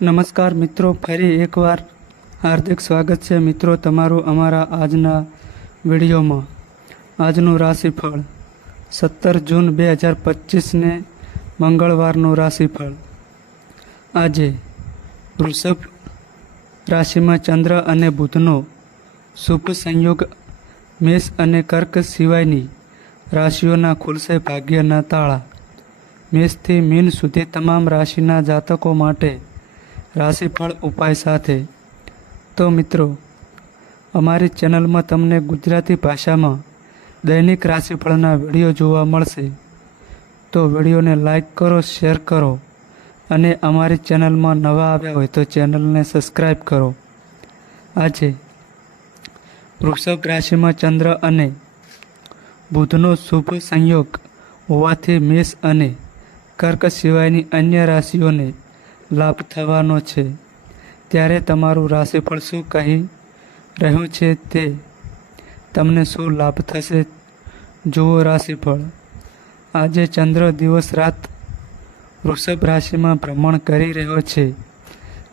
નમસ્કાર મિત્રો, ફરી એકવાર હાર્દિક સ્વાગત છે મિત્રો તમારું અમારા આજના વિડીયોમાં. આજનું રાશિફળ સત્તર જૂન બે હજાર પચીસને મંગળવારનું રાશિફળ. આજે વૃષભ રાશિમાં ચંદ્ર અને બુધનો શુભ સંયોગ મેષ અને કર્ક સિવાયની રાશિઓના ખુલશે ભાગ્યના તાળા. મેષથી મીન સુધી તમામ રાશિના જાતકો માટે રાશિફળ ઉપાય સાથે. તો મિત્રો, અમારી ચેનલમાં તમને ગુજરાતી ભાષામાં દૈનિક રાશિફળના વીડિયો જોવા મળશે. તો વિડીયોને લાઈક કરો, શેર કરો અને અમારી ચેનલમાં નવા આવ્યા હોય તો ચેનલને સબસ્ક્રાઈબ કરો. આજે વૃષભ રાશિમાં ચંદ્ર અને બુધનો શુભ સંયોગ હોવાથી મેષ અને કર્ક સિવાયની અન્ય રાશિઓને લાભ થવાનો છે. ત્યારે તમારું રાશિફળ શું કહી રહ્યું છે તે તમને શું લાભ થશે? જુઓ રાશિફળ. આજે ચંદ્ર દિવસ રાત વૃષભ રાશિમાં ભ્રમણ કરી રહ્યો છે.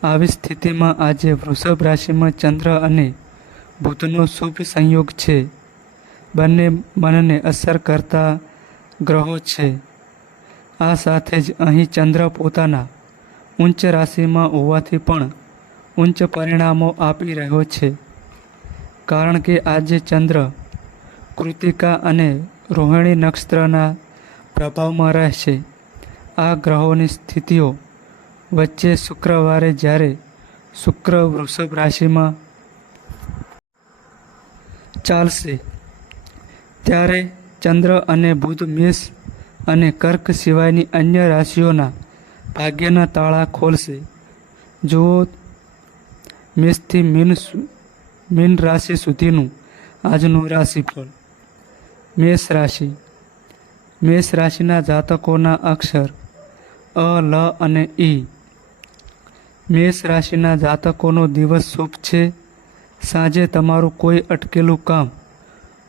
આવી સ્થિતિમાં આજે વૃષભ રાશિમાં ચંદ્ર અને બુધનો શુભ સંયોગ છે. બંને મનને અસર કરતા ગ્રહો છે. આ સાથે જ અહીં ચંદ્ર પોતાના ઉચ્ચ રાશિમાં હોવાથી પણ ઉચ્ચ પરિણામો આપી રહ્યો છે. કારણ કે આજે ચંદ્ર, કૃતિકા અને રોહિણી નક્ષત્રના પ્રભાવમાં રહેશે. આ ગ્રહોની સ્થિતિઓ વચ્ચે શુક્રવારે જ્યારે શુક્ર વૃષભ રાશિમાં ચાલશે, ત્યારે ચંદ્ર અને બુધ મેષ અને કર્ક સિવાયની અન્ય રાશિઓના ભાગ્યના તાળા ખોલશે. જુઓ મેષથી મીન મીન રાશિ સુધીનું આજનું રાશિફળ. મેષ રાશિ. મેષ રાશિના જાતકોના અક્ષર અ, લ અને ઈ મેષ રાશિના જાતકોનો દિવસ શુભ છે. સાંજે તમારું કોઈ અટકેલું કામ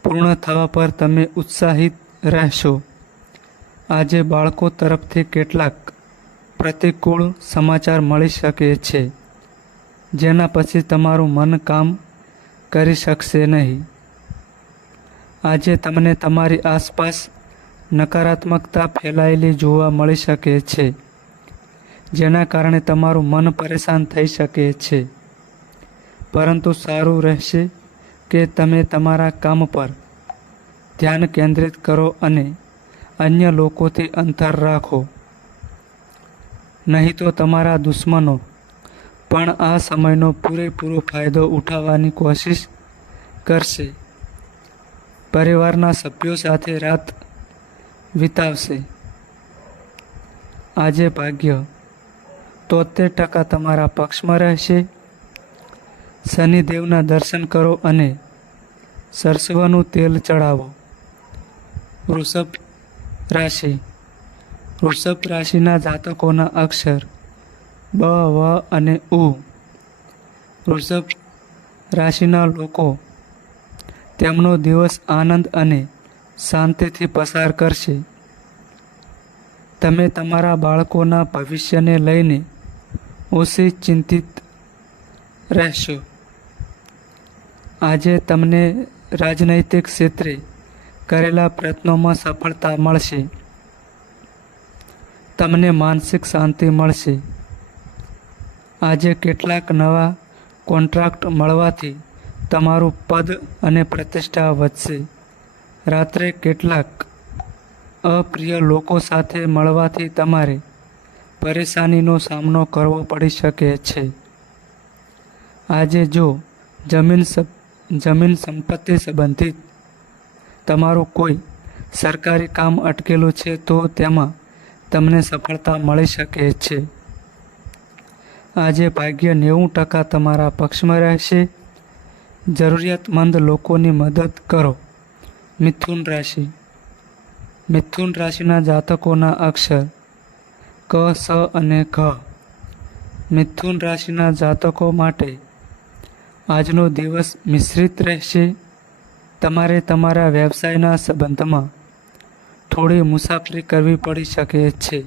પૂર્ણ થવા પર તમે ઉત્સાહિત રહેશો. આજે બાળકો તરફથી કેટલાક પ્રતિકૂળ સમાચાર મળી શકે છે, જેના પછી તમારું મન કામ કરી શકશે નહીં. આજે તમને તમારી આસપાસ નકારાત્મકતા ફેલાયેલી જોવા મળી શકે છે, જેના કારણે તમારું મન પરેશાન થઈ શકે છે. પરંતુ સારું રહેશે કે તમે તમારા કામ પર ધ્યાન કેન્દ્રિત કરો અને અન્ય લોકોથી અંતર રાખો. નહીં તો તમારા દુશ્મનો. પણ આ સમયનો પૂરેપૂરો ફાયદો ઉઠાવવાની કોશિશ કરશે. પરિવારના સભ્યો સાથે રાત વિતાવશે. આજે ભાગ્ય તોતેર ટકા તમારા પક્ષમાં રહેશે. શનિદેવના દર્શન કરો અને સરસવાનું તેલ ચડાવો. વૃષભ રાશિ. વૃષભ રાશિના જાતકોના અક્ષર બ, વ અને ઉ. વૃષભ રાશિના લોકો તેમનો દિવસ આનંદ અને શાંતિથી પસાર કરશે. તમે તમારા બાળકોના ભવિષ્યને લઈને ઓછી ચિંતિત રહેશો. આજે તમને રાજનૈતિક ક્ષેત્રે કરેલા પ્રયત્નોમાં સફળતા મળશે. તમને માનસિક શાંતિ મળશે. આજે કેટલાક નવા કોન્ટ્રાક્ટ મળવાથી તમારું પદ અને પ્રતિષ્ઠા વધશે. રાત્રે કેટલાક અપ્રિય લોકો સાથે મળવાથી તમારે પરેશાનીનો સામનો કરવો પડી શકે છે. આજે જો જમીન જમીન સંપત્તિ સંબંધિત તમારું કોઈ સરકારી કામ અટકેલું છે તો તેમાં તમને સફળતા મળી શકે છે. આજે ભાગ્ય નેવું ટકા તમારા પક્ષમાં રહેશે. જરૂરિયાતમંદ લોકોની મદદ કરો. મિથુન રાશિ. મિથુન રાશિના જાતકોના અક્ષર. ક, સ અને ખ મિથુન રાશિના જાતકો માટે આજનો દિવસ મિશ્રિત રહેશે. તમારે તમારા વ્યવસાયના સંબંધમાં થોડી મુસાફરી કરવી પડી શકે છે.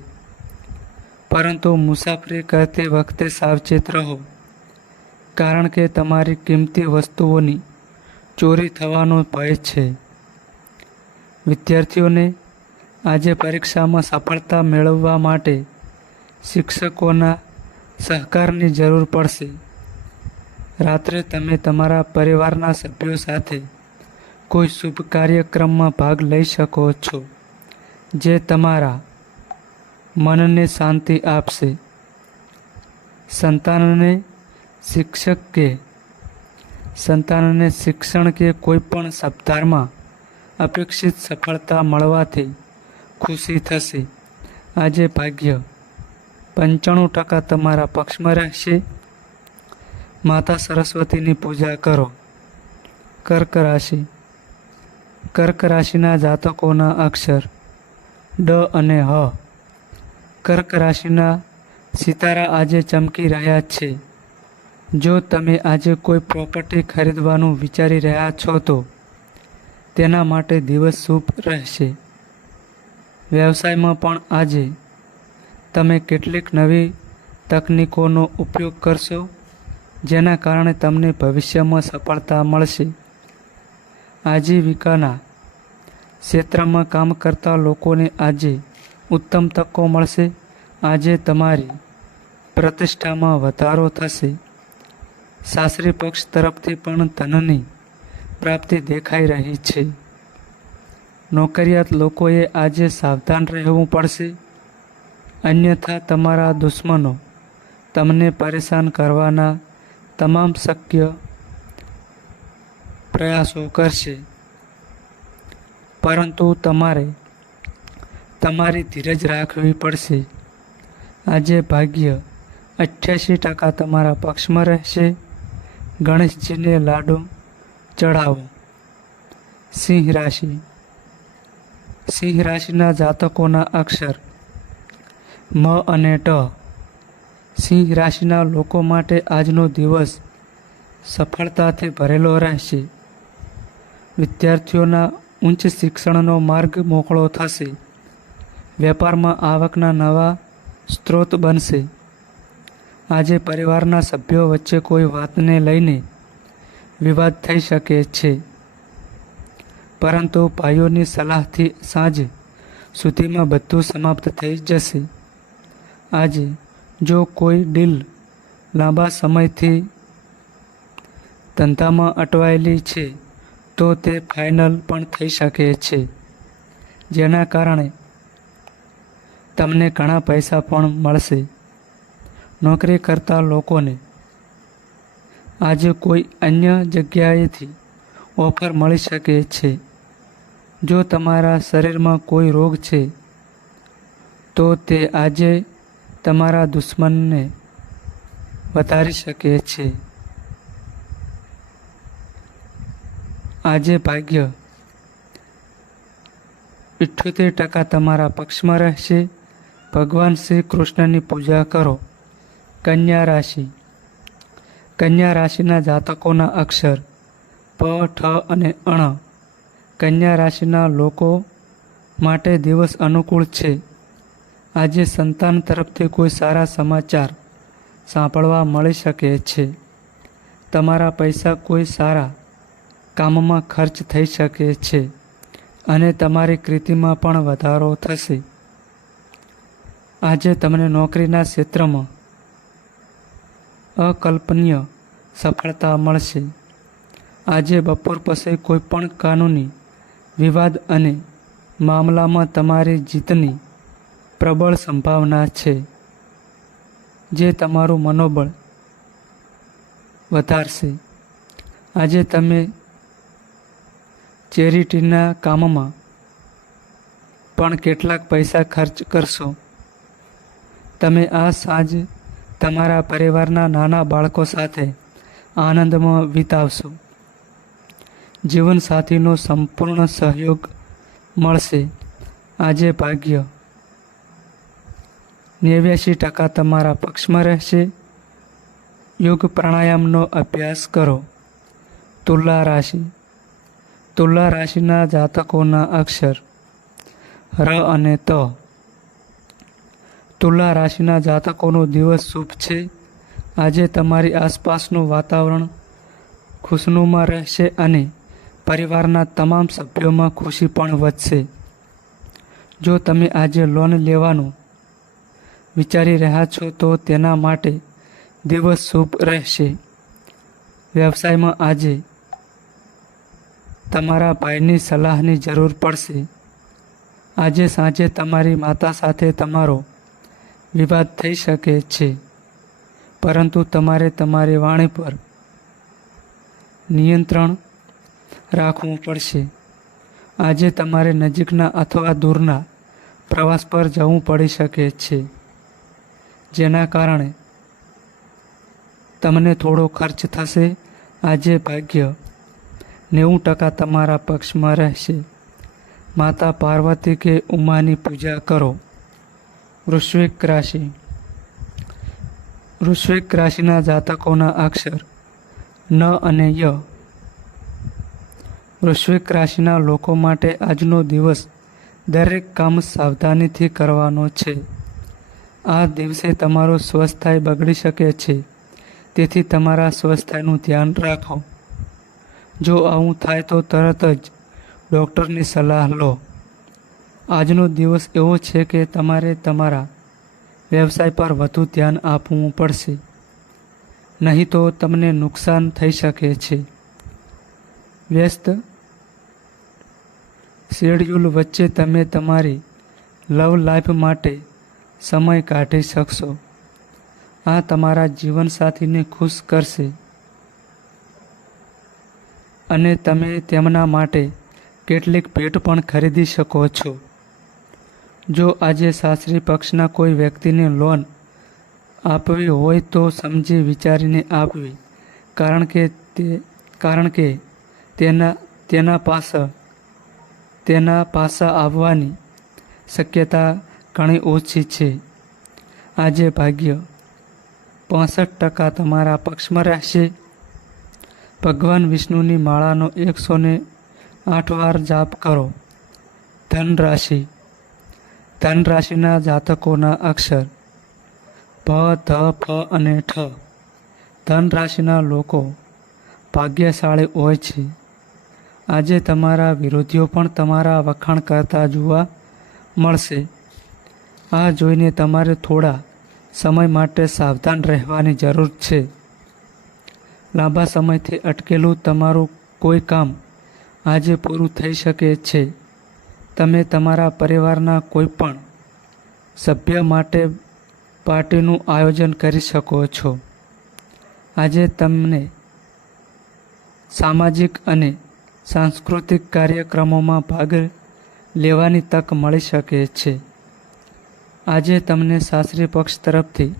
પરંતુ મુસાફરી કરતી વખતે સાવચેત રહો. કારણ કે તમારી કિંમતી વસ્તુઓની ચોરી થવાનો ભય છે. વિદ્યાર્થીઓને આજે પરીક્ષામાં સફળતા મેળવવા માટે શિક્ષકોના સહકારની જરૂર પડશે. રાત્રે તમે તમારા પરિવારના સભ્યો સાથે કોઈ શુભ કાર્યક્રમમાં ભાગ લઈ શકો છો. જે તમારા મનને શાંતિ આપશે. સંતાનને શિક્ષક કે સંતાનને શિક્ષણ કે કોઈપણ સપ્તાહમાં અપેક્ષિત સફળતા મળવાથી ખુશી થશે. આજે ભાગ્ય પંચાણું ટકા તમારા પક્ષમાં રહેશે. માતા સરસ્વતીની પૂજા કરો. કર્ક રાશિ. કર્ક રાશિના જાતકોના અક્ષર ડ અને હ. કર્ક રાશિના સિતારા આજે ચમકી રહ્યા છે. જો તમે આજે કોઈ પ્રોપર્ટી ખરીદવાનું વિચારી રહ્યા છો તો તેના માટે દિવસ શુભ રહેશે. વ્યવસાયમાં પણ આજે તમે કેટલીક નવી તકનીકોનો ઉપયોગ કરશો, જેના કારણે તમને ભવિષ્યમાં સફળતા મળશે. આજીવિકાના ક્ષેત્રમાં કામ કરતા લોકોને આજે ઉત્તમ તકો મળશે. આજે તમારી પ્રતિષ્ઠામાં વધારો થશે. સાસરી પક્ષ તરફથી પણ ધનની પ્રાપ્તિ દેખાઈ રહી છે. નોકરિયાત લોકોએ આજે સાવધાન રહેવું પડશે. અન્યથા તમારા દુશ્મનો તમને પરેશાન કરવાના તમામ શક્ય પ્રયાસો કરશે. પરંતુ તમારે તમારી ધીરજ રાખવી પડશે. આજે ભાગ્ય અઠ્યાસી ટકા તમારા પક્ષમાં રહેશે. ગણેશજીને લાડુ ચઢાવો સિંહ રાશિ. સિંહ રાશિના જાતકોના અક્ષર મ અને ટ. સિંહ રાશિના લોકો માટે આજનો દિવસ સફળતાથી ભરેલો રહેશે. વિદ્યાર્થીઓના ઉચ્ચ શિક્ષણનો માર્ગ મોકળો થશે. વેપારમાં આવકના નવા સ્ત્રોત બનશે. આજે પરિવારના સભ્યો વચ્ચે કોઈ વાતને લઈને વિવાદ થઈ શકે છે. પરંતુ ભાઈઓની સલાહથી સાંજ સુધીમાં બધું સમાપ્ત થઈ જશે. આજે જો કોઈ ડીલ લાંબા સમયથી ધંધામાં અટવાયેલી છે તો તે ફાઇનલ પણ થઈ શકે છે. જેના કારણે તમને ઘણા પૈસા પણ મળશે. નોકરી કરતા લોકોને આજે કોઈ અન્ય જગ્યાએથી ઓફર મળી શકે છે. જો તમારા શરીરમાં કોઈ રોગ છે, તો તે આજે તમારા દુશ્મનને વધારી શકે છે. આજે ભાગ્ય. ઇઠ્યોતેર ટકા તમારા પક્ષમાં રહેશે. ભગવાન શ્રી કૃષ્ણની પૂજા કરો. કન્યા રાશિ. કન્યા રાશિના જાતકોના અક્ષર પ, ઠ અને અણ. કન્યા રાશિના લોકો માટે દિવસ અનુકૂળ છે. આજે સંતાન તરફથી કોઈ સારા સમાચાર સાંભળવા મળી શકે છે. તમારા પૈસા કોઈ સારા કામમાં ખર્ચ થઈ શકે છે અને તમારી કૃતિમાં પણ વધારો થશે. આજે તમને નોકરીના ક્ષેત્રમાં અકલ્પનીય સફળતા મળશે. આજે બપોર પછી કોઈ પણ કાનૂની વિવાદ અને મામલામાં તમારી જીતની પ્રબળ સંભાવના છે, જે તમારું મનોબળ વધારશે. આજે તમે ચેરિટીના કામમાં પણ કેટલાક પૈસા ખર્ચ કરશો. તમે આ સાંજ તમારા પરિવારના નાના બાળકો સાથે આનંદમાં વિતાવશો. જીવનસાથીનો સંપૂર્ણ સહયોગ મળશે. આજે ભાગ્ય. નેવ્યાસી ટકા તમારા પક્ષમાં રહેશે. યોગ પ્રાણાયામનો અભ્યાસ કરો. તુલા રાશિ. તુલા રાશિના જાતકોના અક્ષર. ર અને ત. તુલા રાશિના જાતકોનો દિવસ શુભ છે. આજે તમારી આસપાસનું વાતાવરણ ખુશનુમાં રહેશે અને પરિવારના તમામ સભ્યોમાં ખુશી પણ વધશે. જો તમે આજે લોન લેવાનું વિચારી રહ્યા છો, તો તેના માટે દિવસ શુભ રહેશે. વ્યવસાયમાં આજે તમારા ભાઈની સલાહની જરૂર પડશે. આજે સાંજે તમારી માતા સાથે તમારો વિવાદ થઈ શકે છે, પરંતુ તમારે તમારી વાણી પર નિયંત્રણ રાખવું પડશે. આજે તમારે નજીકના અથવા દૂરના પ્રવાસ પર જવું પડી શકે છે, જેના કારણે તમને થોડો ખર્ચ થશે. આજે ભાગ્ય નેવું ટકા તમારા પક્ષમાં રહેશે. માતા પાર્વતી કે ઉમાની પૂજા કરો. વૃશ્વિક રાશિ. વૃશ્વિક રાશિના જાતકોના અક્ષર. ન અને ય. વૃશ્વિક રાશિના લોકો માટે આજનો દિવસ દરેક કામ સાવધાનીથી કરવાનો છે. આ દિવસે તમારો સ્વસ્થાય બગડી શકે છે. તેથી તમારા સ્વસ્થાયનું ધ્યાન રાખો. જો આવું થાય તો તરત જ ડૉક્ટરની સલાહ લો. આજનો દિવસ એવો છે કે તમારે તમારા વ્યવસાય પર વધુ ધ્યાન આપવું પડશે. નહીં તો તમને નુકસાન થઈ શકે છે. વ્યસ્ત શેડ્યુલ વચ્ચે તમે તમારી લવ લાઈફ માટે સમય કાઢી શકશો. આ તમારા જીવનસાથીને ખુશ કરશે. અને તમે તેમના માટે કેટલીક ભેટ પણ ખરીદી શકો છો. જો આજે સાસરી પક્ષના કોઈ વ્યક્તિને લોન આપવી હોય તો સમજી વિચારીને આપવી, કારણ કે તે, કારણ કે તેના તેના પાસા તેના પાસા આવવાની શક્યતા ઘણી ઓછી છે. આજે ભાગ્ય પાસઠ ટકા તમારા પક્ષમાં રહેશે. ભગવાન વિષ્ણુની માળાનો એકસો ને આઠ વાર જાપ કરો. ધન રાશિ ધન રાશિના જાતકોના અક્ષર. ભ ધ ફ અને ઠ. ધન રાશિના લોકો ભાગ્યશાળી હોય છે. આજે તમારા વિરોધીઓ પણ તમારા વખાણ કરતા જોવા મળશે. આ જોઈને તમારે થોડા સમય માટે સાવધાન રહેવાની જરૂર છે. લાંબા સમયથી અટકેલું તમારું કોઈ કામ આજે પૂરું થઈ શકે છે. તમે તમારા પરિવારના કોઈ પણ સભ્ય માટે પાર્ટીનું આયોજન કરી શકો છો. આજે તમને સામાજિક અને સાંસ્કૃતિક કાર્યક્રમોમાં ભાગ લેવાની તક મળી શકે છે. આજે તમને સાસરી પક્ષ તરફથી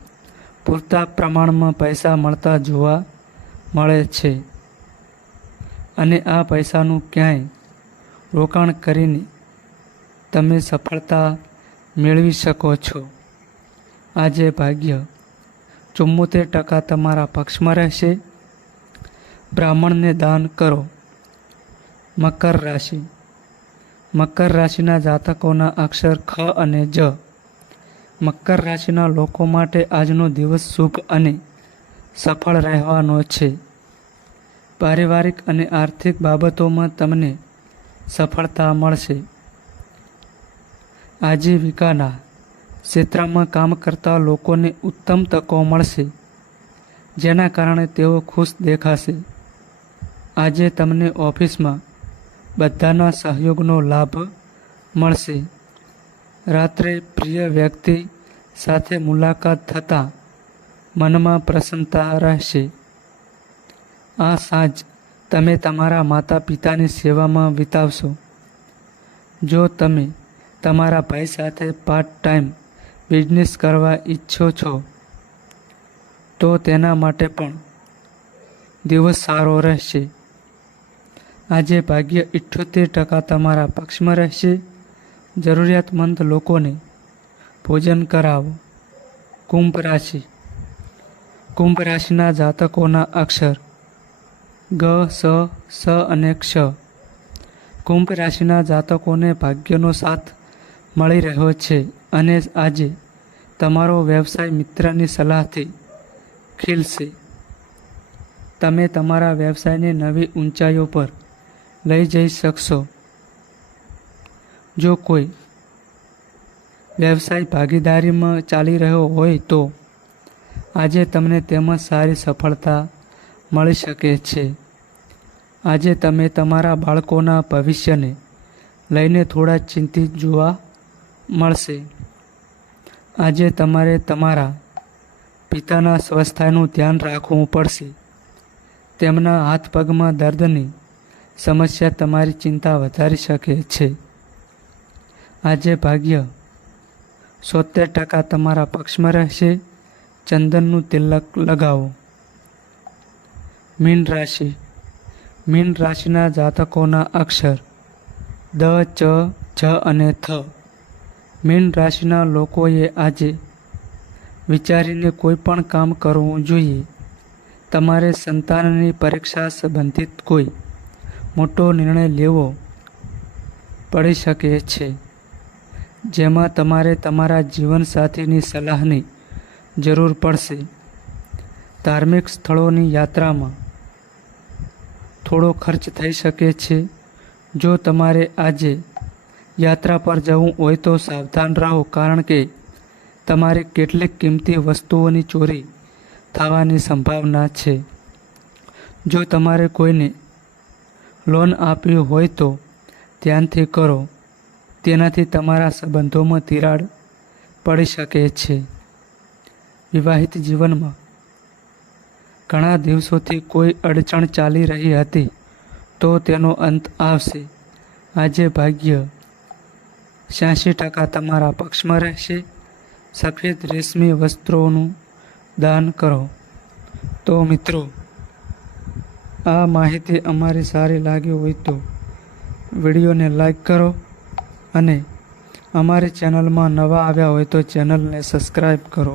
પૂરતા પ્રમાણમાં પૈસા મળતા જોવા મળે છે. અને આ પૈસાનું ક્યાંય રોકાણ કરીને તમે સફળતા મેળવી શકો છો. આજે ભાગ્ય ચુમ્મોતેર ટકા તમારા પક્ષમાં રહેશે. બ્રાહ્મણને દાન કરો. મકર રાશિ. મકર રાશિના જાતકોના અક્ષર ખ અને જ. મકર રાશિના લોકો માટે આજનો દિવસ શુભ અને સફળ રહેવાનો છે. પારિવારિક અને આર્થિક બાબતોમાં તમને સફળતા મળશે. આજીવિકાના ક્ષેત્રમાં કામ કરતા લોકોને ઉત્તમ તકો મળશે, જેના કારણે તેઓ ખુશ દેખાશે. આજે તમને ઓફિસમાં બધાના સહયોગનો લાભ મળશે. રાત્રે પ્રિય વ્યક્તિ સાથે મુલાકાત થતાં મનમાં પ્રસન્નતા રહેશે. આ સાંજ તમે તમારા માતા પિતાની સેવામાં વિતાવશો. જો તમે તમારા ભાઈ સાથે પાર્ટ ટાઈમ બિઝનેસ કરવા ઈચ્છો છો, તો તેના માટે પણ દિવસ સારો રહેશે. આજે ભાગ્ય ઇઠ્યોતેર ટકા તમારા પક્ષમાં રહેશે. જરૂરિયાતમંદ લોકોને ભોજન કરાવો. કુંભ રાશિ. કુંભ રાશિના જાતકોના અક્ષર ગ, સ સ અને ક્ષ. કુંભ રાશિના જાતકોને ભાગ્યનો સાથ મળી રહ્યો છે અને આજે તમારો વ્યવસાય મિત્રની સલાહથી ખીલશે. તમે તમારા વ્યવસાયને નવી ઊંચાઈઓ પર લઈ જઈ શકશો. જો કોઈ વ્યવસાય ભાગીદારીમાં ચાલી રહ્યો હોય તો આજે તમને તેમાં સારી સફળતા મળી શકે છે. આજે તમે તમારા બાળકોના ભવિષ્યને લઈને થોડા ચિંતિત જોવા મળશે. આજે તમારે તમારા પિતાના સ્વાસ્થ્યનું ધ્યાન રાખવું પડશે. તેમના હાથ પગમાં દર્દની સમસ્યા તમારી ચિંતા વધારી શકે છે. આજે ભાગ્ય સોતેર ટકા તમારા પક્ષમાં રહેશે. ચંદનનું તિલક લગાવો. મીન રાશિ. મીન રાશિના જાતકોના અક્ષર. દ, ચ, જ અને થ. મીન રાશિના લોકોએ આજે વિચારીને કોઈ પણ કામ કરવું જોઈએ. તમારે સંતાનની પરીક્ષા સંબંધિત કોઈ મોટો નિર્ણય લેવો પડી શકે છે. જેમાં તમારે તમારા જીવનસાથીની સલાહની જરૂર પડશે. ધાર્મિક સ્થળોની યાત્રામાં થોડો ખર્ચ થઈ શકે છે. જો તમારે આજે યાત્રા પર જવું હોય તો સાવધાન રહો કારણ કે તમારે કેટલીક કિંમતી વસ્તુઓની ચોરી થવાની સંભાવના છે. જો તમારે કોઈને લોન આપવી હોય તો ધ્યાનથી કરો. તેનાથી તમારા સંબંધોમાં તિરાડ પડી શકે છે. વિવાહિત જીવનમાં ઘણા દિવસોથી કોઈ અડચણ ચાલી રહી હતી, તો તેનો અંત આવશે. આજે ભાગ્ય છ્યાસી ટકા તમારા પક્ષમાં રહેશે. સફેદ રેશમી વસ્ત્રોનું દાન કરો. તો મિત્રો, આ માહિતી અમારી સારી લાગી હોય તો વિડીયોને લાઈક કરો અને અમારી ચેનલમાં નવા આવ્યા હોય તો ચેનલને સબસ્ક્રાઈબ કરો.